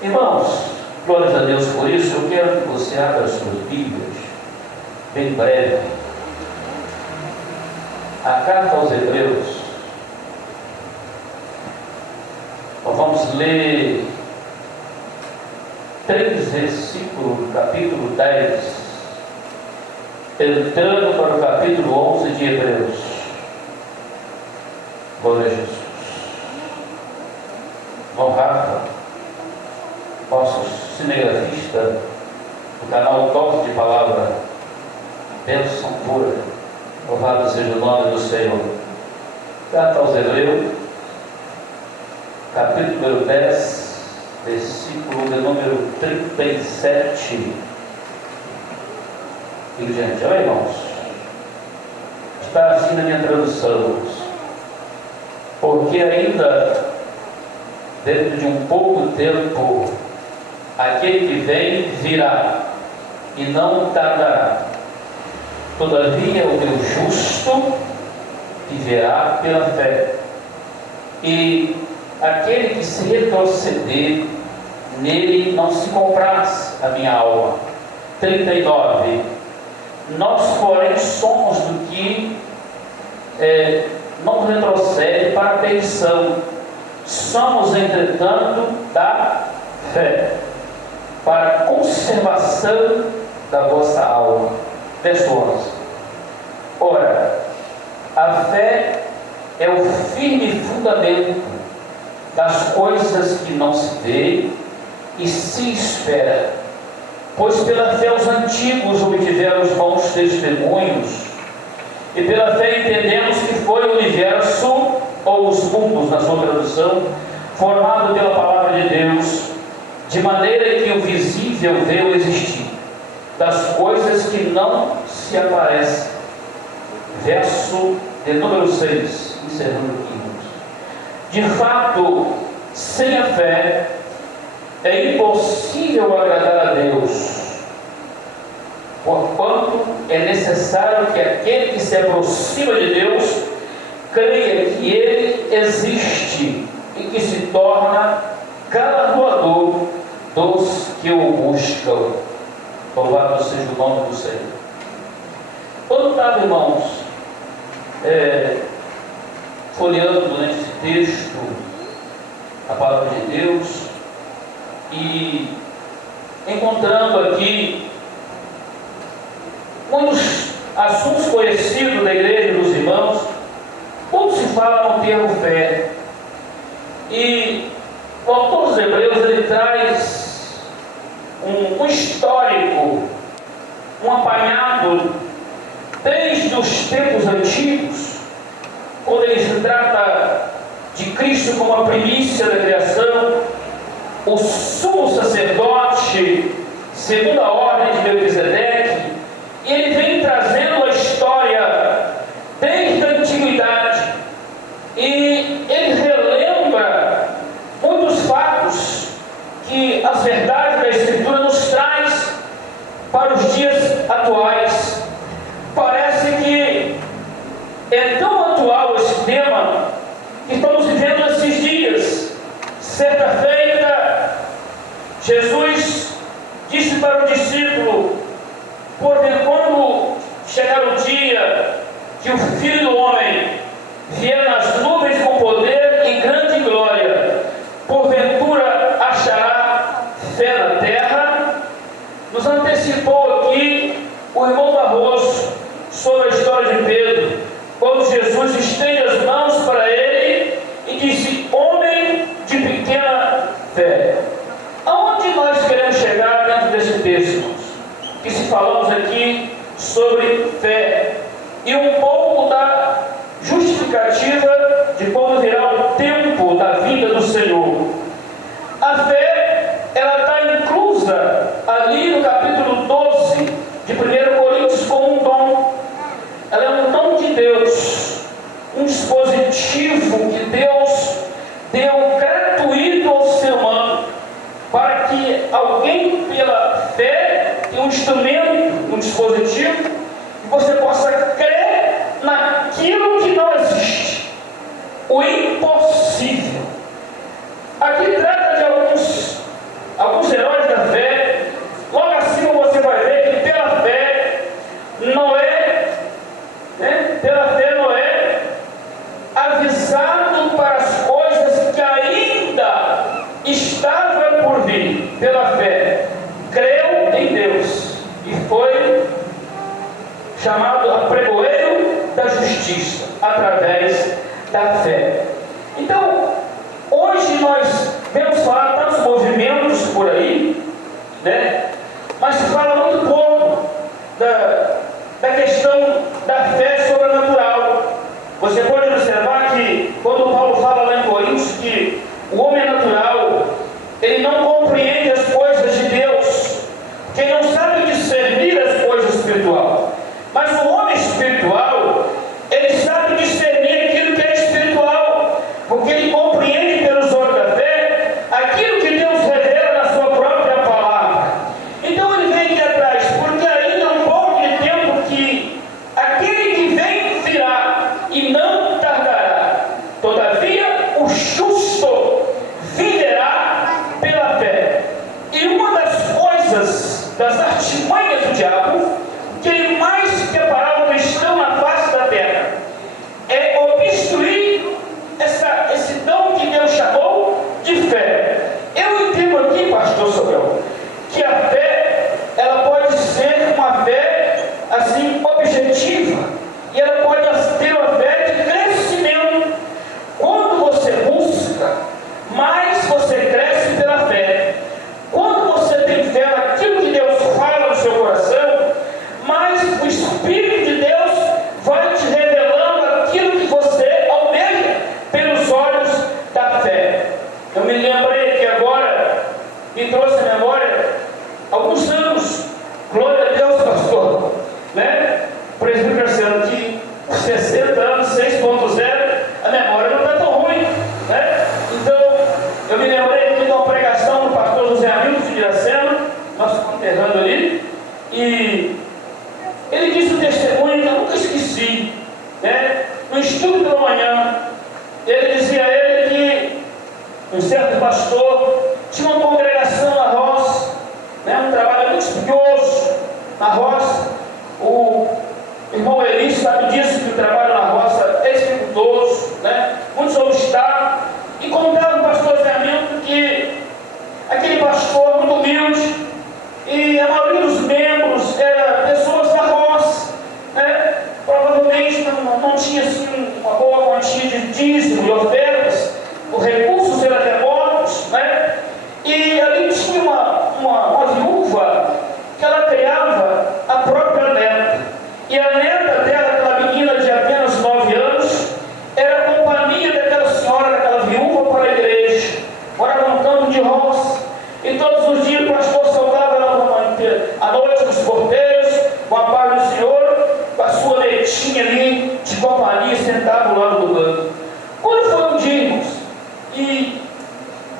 Irmãos, glórias a Deus por isso. Eu quero que você abra as suas Bíblias, bem breve, a carta aos Hebreus. Nós vamos ler 3 versículos do capítulo 10, entrando para o capítulo 11 de Hebreus. Glória a Jesus. Irmão Rafa, nosso cinegrafista do canal Toque de Palavra, bênção pura, louvado seja o nome do Senhor. Carta aos Hebreus, capítulo número 10, versículo de número 37. E gente, olha, irmãos, está assim na minha tradução: porque ainda dentro de um pouco tempo aquele que vem virá e não tardará. Todavia o meu justo viverá pela fé, e aquele que se retroceder, nele não se compraz a minha alma. 39. Nós, porém, somos do que não retrocede para a perdição. Somos, entretanto, da fé, para a conservação da vossa alma. Verso 11. Ora, a fé é o firme fundamento das coisas que não se vê e se espera, pois pela fé os antigos obtiveram os bons testemunhos, e pela fé entendemos que foi o universo, ou os mundos, na sua tradução, formado pela palavra de Deus, de maneira que o visível veio existir, das coisas que não se aparecem. Verso de número 6, encerrando aqui. De fato, sem a fé é impossível agradar a Deus, porquanto é necessário que aquele que se aproxima de Deus creia que Ele existe e que se torna galardoador dos que o buscam. Louvado seja o nome do Senhor. Quando estava, irmãos, folheando durante esse texto a palavra de Deus e encontrando aqui muitos assuntos conhecidos da igreja dos irmãos, quando se fala no termo fé, e o autor dos Hebreus ele traz um histórico, um apanhado desde os tempos antigos, quando ele se trata de Cristo como a primícia da criação, o sumo sacerdote segundo a ordem de Melquisedeque, e ele vem trazendo a história desde a antiguidade, e ele relembra muitos fatos que as verdades da Escritura nos traz para os dias atuais. Parece que é tão atual esse tema que estamos vivendo esses dias. Certa feita, Jesus disse para o discípulo: quando chegar o dia que o Filho do Homem vier nas nuvens com poder e grande glória, porventura achará fé na terra? Nos antecipou aqui o irmão Barroso sobre a história de Pedro, quando Jesus estende as mãos para ele e disse: homem de pequena fé. Aonde nós queremos chegar dentro desse texto? Que se falamos aqui sobre fé e um pouco da justificativa de quando virá o tempo da vida do Senhor. A fé, ela está inclusa ali no capítulo 12 de 1 Coríntios como um dom. Ela é um dom de Deus, um dispositivo que Deus deu gratuito ao ser humano, para que alguém, pela fé, tenha um instrumento, um dispositivo, que você possa crer naquilo que não existe, o impossível. Aqui trata de alguns pela fé, creu em Deus e foi chamado a pregoeiro da justiça através da fé. Então, hoje nós vemos falar tantos movimentos por aí, né? Mas se fala muito pouco da questão da fé sobrenatural. Você pode observar que quando Paulo fala lá em Coríntios que o homem natural, ele não compreende as coisas de Deus, porque ele não sabe discernir as coisas espirituais. Mas o homem espiritual, ele sabe discernir aquilo que é espiritual, porque ele compreende pelos olhos da fé aquilo que Deus revela na sua própria palavra. Então ele vem aqui atrás, porque ainda é um pouco de tempo que aquele que vem virá e não tardará. Todavia, o justo viverá pela fé. E uma das coisas, das artimanhas do diabo, que ele mais preparava o cristão na face da terra, é obstruir esse dom que Deus chamou de fé. Eu entendo aqui, pastor Sobral, que a fé, ela pode ser uma fé assim, objetiva, e ela pode ter uma fé de crescimento. Quando você busca, mais você cresce pela fé. Quando você tem fé naquilo que Deus fala no seu coração, mais o Espírito de Deus vai te revelando aquilo que você almeja pelos olhos da fé. Eu me lembrei que agora me trouxe à memória alguns anos, glória a Deus, pastor, né? Presbítero Marcelo, que 60 anos, 6.0, a memória não está tão ruim, né? Então, eu me lembrei aqui de uma pregação do pastor José Hamilton de Iracema, nosso conterrâneo ali, e ele disse um testemunho que eu nunca esqueci, né? No estudo pela manhã, ele dizia a ele que um certo pastor tinha uma congregação na roça, né? Um trabalho muito espinhoso na roça. O irmão Eli sabe disso, que o trabalho na roça é dificultoso, né? Muitos obstáculos. E contava o pastor Zé Hamilton que aquele pastor muito humilde, e a maioria dos membros eram pessoas da roça, né? Provavelmente não tinha assim, uma boa quantia de dízimo e ofertas, os recursos eram remotos, né? E ali tinha uma viúva que ela criava a própria neta, e a neta dela, aquela menina de apenas 9 anos, era a companhia daquela senhora, daquela viúva para a igreja. Morava num campo de roça, e todos os dias o pastor saudava ela à noite nos porteiros, com a paz do Senhor, com a sua netinha ali de companhia, sentada do lado do banco. Quando foi um dia, irmãos, e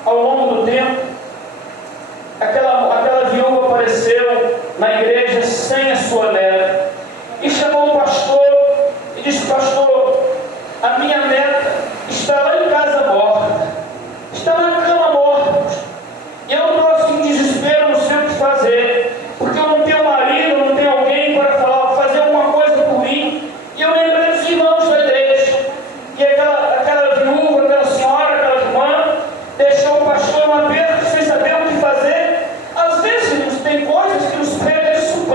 ao longo do tempo, aquela viúva apareceu na igreja sem a sua neta, e chamou o pastor e disse: pastor, a minha neta está lá em casa morta, está na cama morta, e eu estou assim em desespero, não sei o que fazer, porque eu não tenho marido, não tenho alguém para fazer alguma coisa por mim. E eu lembrei dos irmãos da igreja, e aquela viúva, aquela senhora, aquela irmã deixou o pastor no aperto sem saber o que fazer. Às vezes, irmãos, tem coisas que nos pegam de surpresa.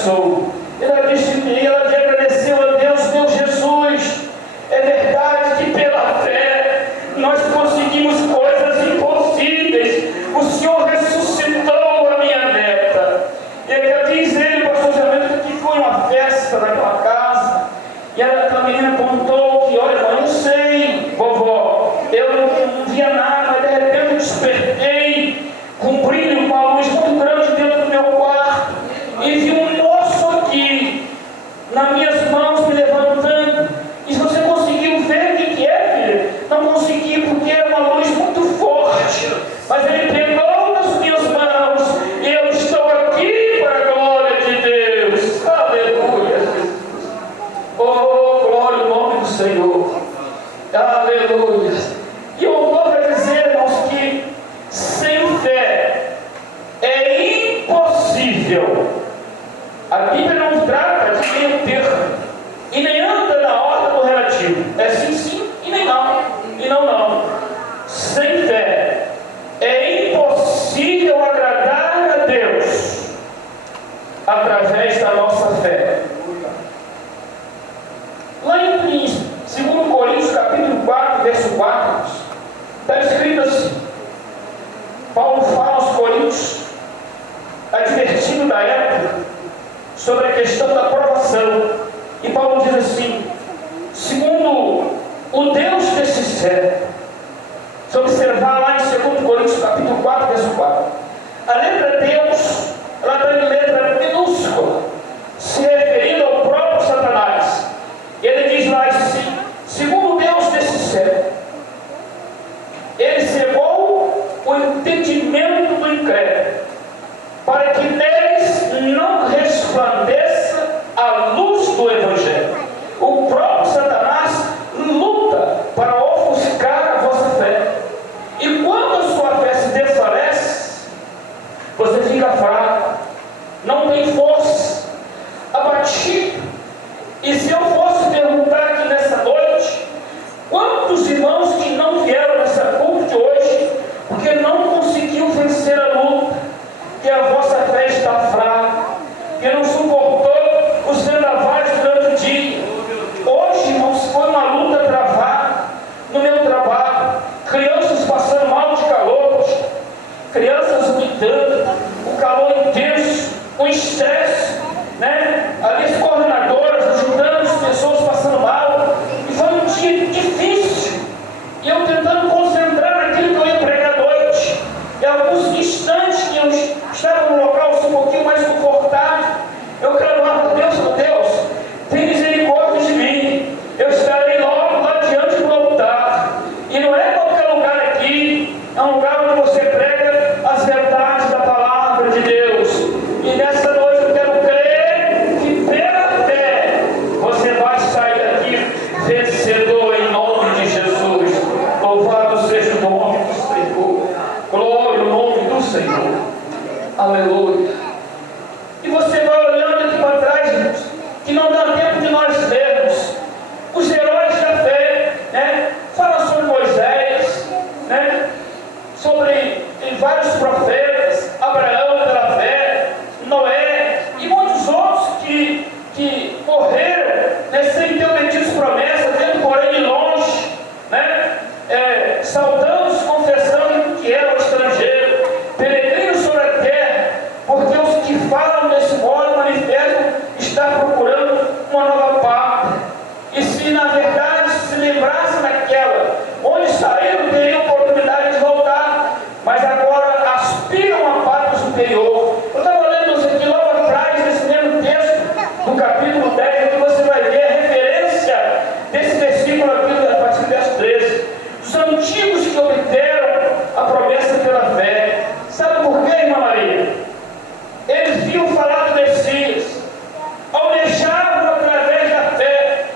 abraçou. Ela disse, e ela agradeceu a Deus, meu Jesus, é verdade que pela fé nós conseguimos coisas impossíveis. O Senhor ressuscitou a minha neta. E aí diz ele, pastor Jamento, que foi uma festa naquela casa. E aquela menina contou que, olha, mãe, eu sei, vovó, eu não via nada, mas de repente eu despertei com um brilho, com uma luz muito grande dentro do meu quarto, e vi um moço aqui, nas minhas mãos, me levantando. E você conseguiu ver o que é, filha? Não consegui, porque era uma luz muito forte, mas ele pegou nas minhas mãos, e eu estou aqui para a glória de Deus. Aleluia. Oh, glória ao nome do Senhor. Aleluia. E eu vou para dizer, irmãos, que sem fé é impossível. A Bíblia não trata de meio termo e nem anda na ordem do relativo. É sim, sim e nem não. E não, não. Sem fé é impossível agradar a Deus através da nossa fé. Lá em 2 Coríntios capítulo 4, verso 4, está escrito assim. Paulo fala aos Coríntios, advertindo da época, sobre a questão da provação. E Paulo diz assim, segundo o Deus desse século, se observar lá em 2 Coríntios capítulo 4, verso 4, a letra Deus, ela está em letra minúscula, se referindo ao próprio Satanás. Ele diz lá assim, segundo o Deus desse século, ele cegou o entendimento do incrédulo, para que neles não resplandeça a luz do Evangelho. O próprio Satanás luta para ofuscar a vossa fé. E quando a sua fé se desfalece, você fica fraco, não tem força, abatido. E se eu fosse perguntar aqui nessa noite, quantos irmãos que não vieram nessa culto de hoje, porque não conseguiu vencer a luta, que a vossa fé está fraca, que não suportou os vendavais durante o dia. Hoje, irmãos, foi uma luta travada no meu trabalho, crianças passando mal de calor, crianças vomitando, o calor intenso, o estresse, né? Ali as coordenadoras ajudando as pessoas passando mal, e foi um dia difícil, e eu tentando concentrar naquilo que eu ia pregar à noite. E alguns instantes que eu estava no local um pouquinho mais confortável, eu clamava, Deus, meu Deus, tem misericórdia de mim, eu estarei logo lá diante do altar. E não é qualquer lugar aqui, é um lugar onde você prega as verdades da palavra de Deus. E nessa noite eu quero crer que pela fé você vai sair daqui vencedor em nome de Jesus. Louvado seja o nome do Senhor. Glória ao nome do Senhor. Aleluia. E você vai olhando aqui para trás, irmãos, que não dá tempo de nós lermos os heróis da fé, né? Fala sobre Moisés, né? Sobre vários profetas, Abraão pela fé, Noé e muitos outros que morreram, né, sem ter obtido promessas, vendo porém de longe, né? Saudando-os, confessando que eram estrangeiros, peregrinos sobre a terra, porque os que falam desse modo manifestam estar procurando uma nova pátria. E se na verdade se lembrassem daquela onde saíram, teriam oportunidade de voltar, mas agora aspiram a pátria superior. Eu estava lendo isso aqui logo atrás, nesse mesmo texto, do capítulo 10, onde você vai ver a referência desse versículo aqui, a partir do verso 13. Os antigos que obteram a promessa pela fé. Sabe por quê, irmã Maria? Eles viam falar do Messias, almejavam através da fé,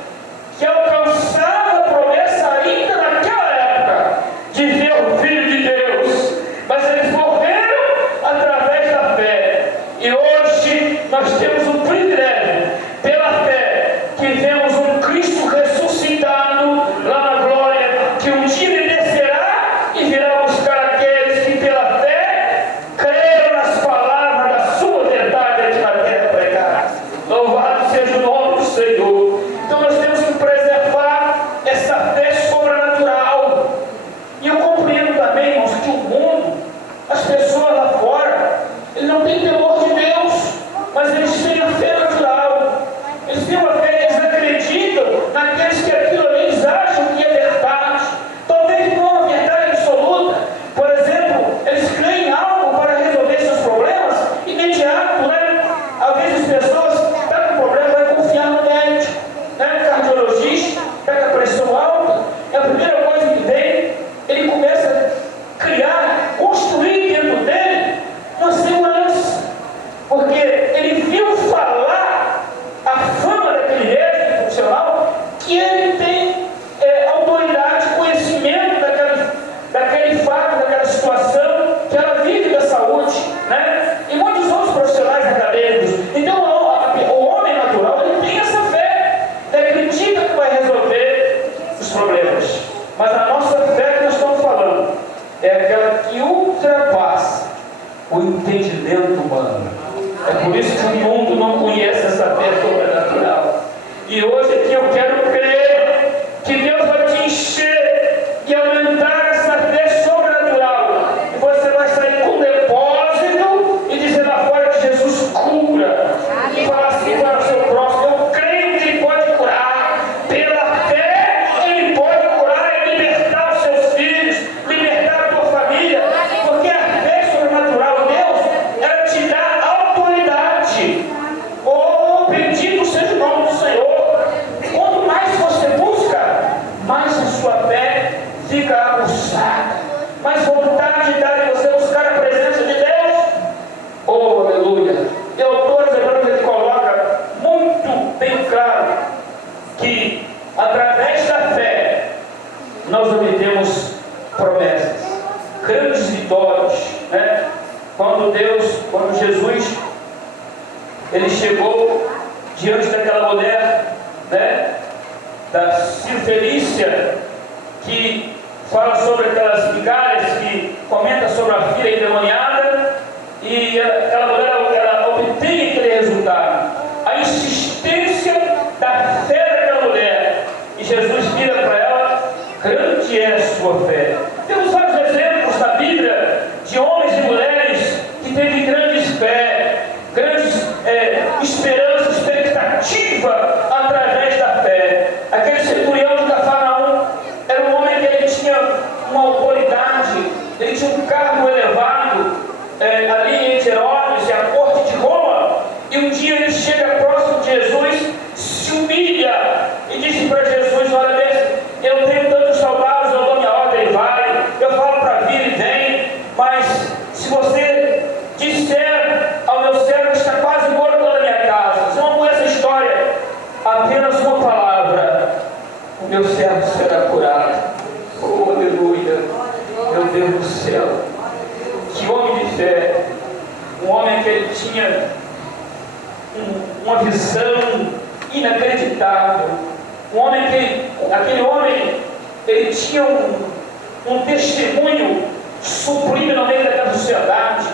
que alcançava a promessa ainda naquela época, de ver o Filho de Deus. Mas eles morreram através da fé. E hoje nós temos o privilégio, pela fé, que vemos um Cristo ressuscitado lá na glória, que um dia ele descerá e virá buscar aqueles que pela fé creram nas palavras da sua verdade aqui na terra pregadas. ele viu falar a fama daquele médico funcional, que ele tem autoridade, conhecimento daquele fato, daquela situação, que ela vive da saúde, né? E muitos outros profissionais acadêmicos. Então, o homem natural, ele tem essa fé, ele acredita que vai resolver os problemas. Mas a nossa fé que nós estamos falando é aquela que ultrapassa o entendimento humano. É por isso que o mundo não conhece essa fé sobrenatural. E hoje aqui eu quero crer que Deus vai te encher e aumentar essa fé sobrenatural. E você vai sair com um depósito e dizer lá fora que Jesus cura. E falar assim para o seu próximo: eu creio que Ele pode curar. Pela fé Ele pode curar e libertar os seus filhos, libertar a tua família. Porque a fé sobrenatural, Deus, ela te dá autoridade. Oh, bendito seja o nome do Senhor. Quanto mais você busca, mais a sua fé fica aguçada, mais vontade dá de você buscar a presença de Deus. Oh, aleluia! E o autor dos Hebreus, ele coloca muito bem claro que através da fé nós obtemos promessas, grandes vitórias, né? Quando Jesus ele chegou diante daquela mulher, né, da Cirfelícia, que fala sobre aquelas migalhas, que comenta sobre a filha endemoniada, e aquela mulher ela obtém aquele resultado. A insistência da fé daquela mulher, e Jesus vira para ela: grande é a sua fé. Temos vários exemplos na Bíblia de homens e mulheres que teve grandes fé, grandes esperança, expectativa através da fé. Aquele centurião de Cafarnaum era um homem que ele tinha uma autoridade, ele tinha um cargo elevado ali entre Herodes e a corte de Roma. E um dia ele chega próximo de Jesus, se humilha e diz para Jesus: olha, mestre, eu tenho tantos soldados, eu dou minha ordem, ele vai, eu falo para vir, ele vem, mas se você disser ao meu servo que está quase morto na minha casa, se não conhece a história, apenas uma palavra, o meu servo será curado. Oh, aleluia! Meu Deus do céu! Que homem de fé! Um homem que ele tinha uma visão inacreditável. Um homem que, aquele homem, ele tinha um testemunho sublime no meio daquela sociedade.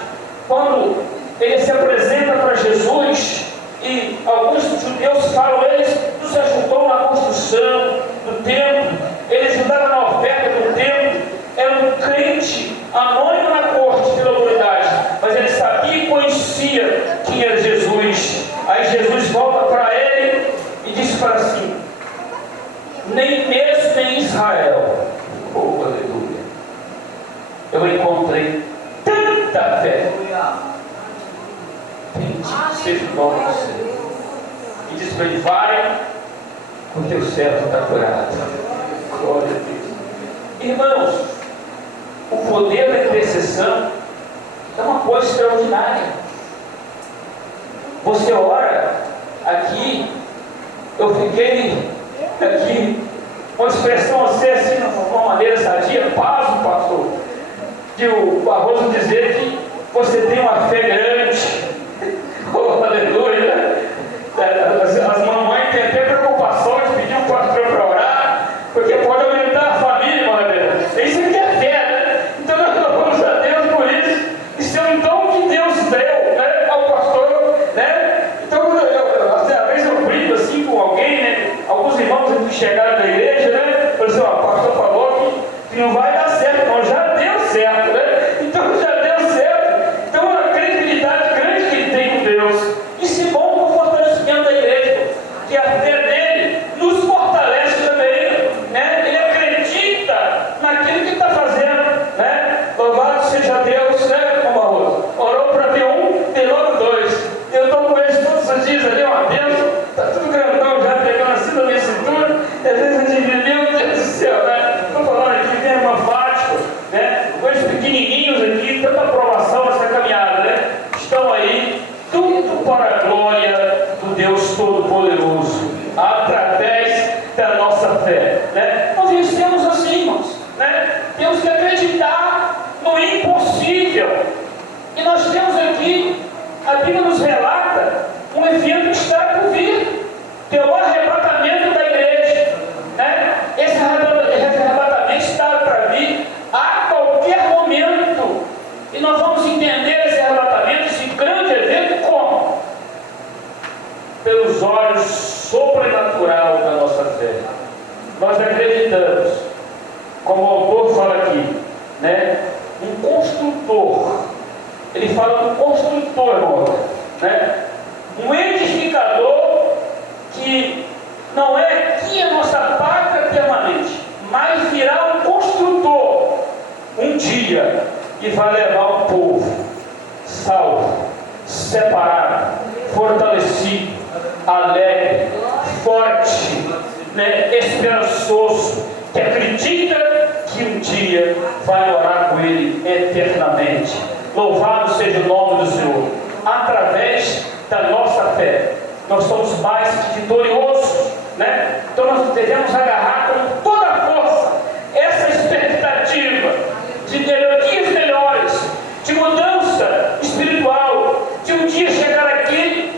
Quando ele se apresenta para Jesus, e alguns judeus falam, eles nos ajudou na construção do templo, ele ajudava na oferta do templo, era um crente anônimo na corte pela autoridade, mas ele sabia e conhecia quem era Jesus. Aí Jesus volta para ele e diz para assim: nem mesmo em Israel, oh aleluia, eu encontrei tanta fé. Bendito seja o nome do Senhor. E diz para ele: vai, o teu servo está curado. Glória a Deus. Irmãos, o poder da intercessão é uma coisa extraordinária. Você ora aqui, eu fiquei aqui, uma expressão assim, de uma maneira sadia, pasmo, pastor, de o Barroso dizer que você tem uma fé grande. Oh, aleluia! As mamães têm até preocupação de pedir um pastor para orar, porque pode aumentar a família, irmã Rabela. Isso aqui é fé, né? Então nós louvamos a Deus por isso. Isso é um dom que Deus deu, né, ao pastor, né? Então, às vezes eu brinco assim com alguém, né? Alguns irmãos que chegaram da igreja, né? Por exemplo, o pastor falou que não vai dar certo, não, já deu certo, né? Então já deu certo. Então a credibilidade os olhos sobrenatural da nossa fé. Nós acreditamos, como o autor fala aqui, né? Um construtor, ele fala do construtor, irmão, né? Um edificador que não é aqui a nossa pátria permanente, mas virá um construtor um dia e vai levar um povo salvo, separado, fortalecido, alegre, forte, né? Esperançoso, que acredita que um dia vai morar com Ele eternamente. Louvado seja o nome do Senhor. Através da nossa fé, nós somos mais que vitoriosos, né? Então nós devemos agarrar com toda a força essa expectativa de dias melhores, de mudança espiritual, de um dia chegar aqui,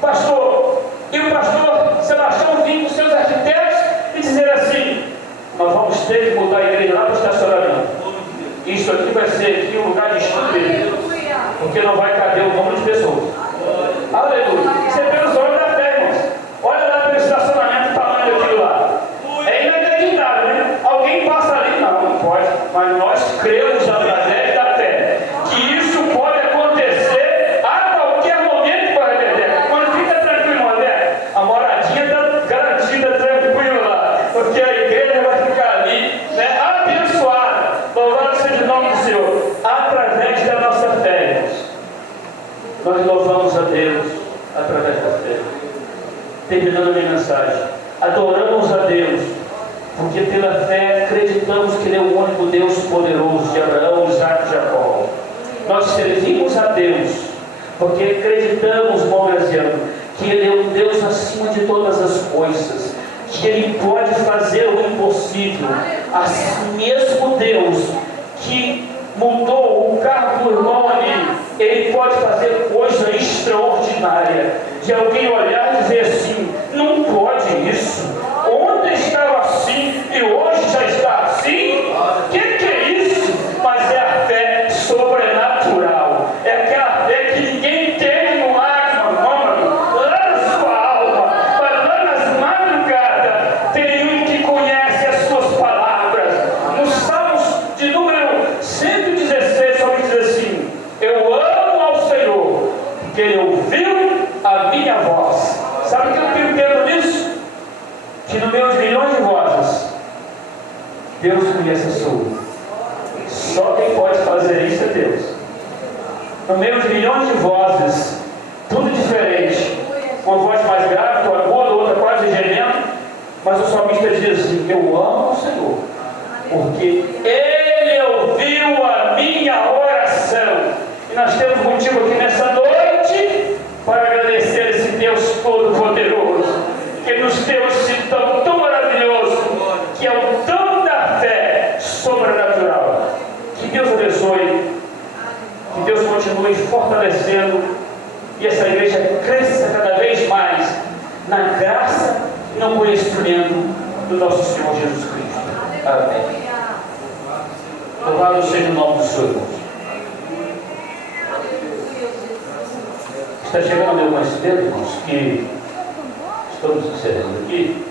pastor, e o pastor Sebastião vir com seus arquitetos e dizer assim: nós vamos ter que mudar a igreja lá para o estacionamento. Isso aqui vai ser aqui um lugar de estudo, porque não vai caber o número de pessoas. Aleluia. Você vê os olhos da fé, irmãos. Olha lá pelo estacionamento, o tamanho daquilo lá. É inacreditável, né? Alguém passa ali, não pode. Mas nós cremos através da fé que isso pode acontecer a qualquer momento com a Rebeca. Quando fica tranquilo, irmão, a moradinha está garantida, tranquila lá, porque a igreja vai ficar ali, né, abençoada. Louvado seja o nome do Senhor. Através da nossa fé, irmãos. Nós louvamos a Deus através da fé. Terminando a minha mensagem, adoramos a Deus, porque pela fé acreditamos que Ele é o único Deus poderoso de Abraão, Isaac e Jacó. Nós servimos a Deus, porque acreditamos, irmão Graziano, que Ele é um Deus acima de todas as coisas, que Ele pode fazer o impossível. Assim mesmo Deus que mudou o carro do irmão ali, Ele pode fazer coisa extraordinária, de alguém olhar e dizer assim: não pode isso, ontem estava assim e hoje já está assim. Que é isso? Mas é a fé sobrenatural, é aquela fé que ninguém entende no âmago, lá na sua alma, mas lá nas madrugadas tem um que conhece as suas palavras. Nos Salmos de número 116, só me diz assim: eu amo ao Senhor, porque Ele ouviu a minha voz. Sabe o que eu entendo nisso? Que no meio de milhões de vozes, Deus conhece a sua. Só quem pode fazer isso é Deus. No meio de milhões de vozes, tudo diferente, uma voz mais grave, outra aguda, outra quase gemendo, mas o salmista diz assim: eu amo o Senhor, porque Ele ouviu a minha oração. E nós temos motivo aqui nessa noite para agradecer esse Deus Todo-Poderoso, que nos deu esse dom tão maravilhoso, que é o dom da fé sobrenatural. Que Deus abençoe, que Deus continue fortalecendo e essa igreja cresça cada vez mais na graça e no conhecimento do nosso Senhor Jesus Cristo. Amém. Louvado seja o nome do Senhor. Está chegando o meu conhecimento, irmãos, que estamos encerrando aqui.